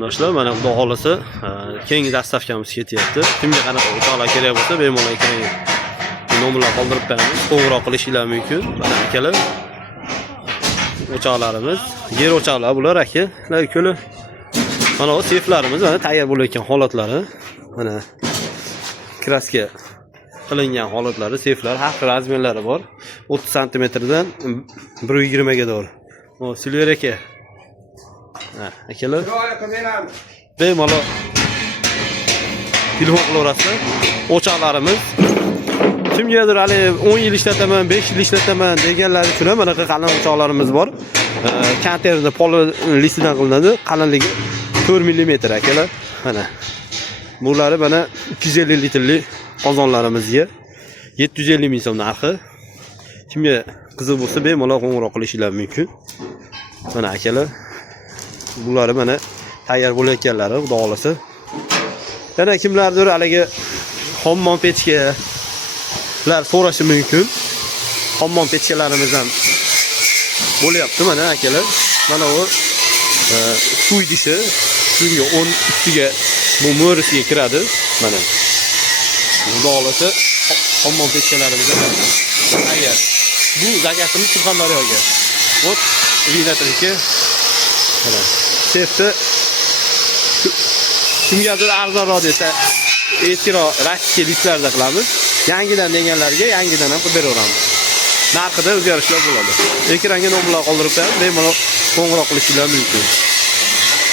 Do'stlar, mana xudo xolasa keyingi dastavkamiz ketyapti. Kimga qanaqa o'choqlar kerak bo'lsa, bemalol keyin nomerlar qoldirib qo'yamiz. Qo'ng'iroq qilishinglar mumkin. Mana akalar o'choqlarimiz, yer o'choqlar bular aka. Ko'li. Mana bu seflarimiz mana tayyor bo'layotgan holatlari. Mana kraska qilingan holatlari, seflar, har xil razmerlari bor. 30 sm dan 120 ga doğru. O Silver aka. Ha, akalar. Bemalol telefon qilaverasizlar. O'choqlarimiz kimgadir hali 10 yil ishlataman, 5 yil ishlataman deganlar uchun ham mana qalin o'choqlarimiz bor. Kontenerda poli listidan qilinadi. Qalinligi 4 mm akalar. Mana bulari mana 250 litrlik qozonlarimizga 750 ming so'm narxi. Kimga qiziq bo'lsa bemalol qo'ng'iroq qilishingiz mumkin. Mana akalar. Bulari mana tayyor bo'layotganlari, xudo xolasa. Yana kimlardir haligi hammom pechkalar so'rashi mumkin. Hammom pechkalarimiz ham bo'lyapti mana akalar. Mana bu suv idishi, shunga 10 ustiga bu mo'risiga kiradi. Mana xudo xolasa hammom pechkalarimiz tayyor. Bu zakatimiz Surxondaryoga. Вот видите, mana sefni kimgadir arzonroq desa, eskiroq rastik listlarda qilamiz. Yangidan deganlarga yangidan ham qilib beraveramiz. Narxida o'zgarishlar bo'ladi. Ekranga nomerlar qoldirib qo'yamiz, bemalol qo'ng'iroq qilishingiz mumkin.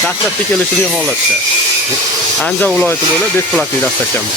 Dastlabki kelishilgan holatda. Andijon viloyati bo'ylab besplatniy dastavkamiz.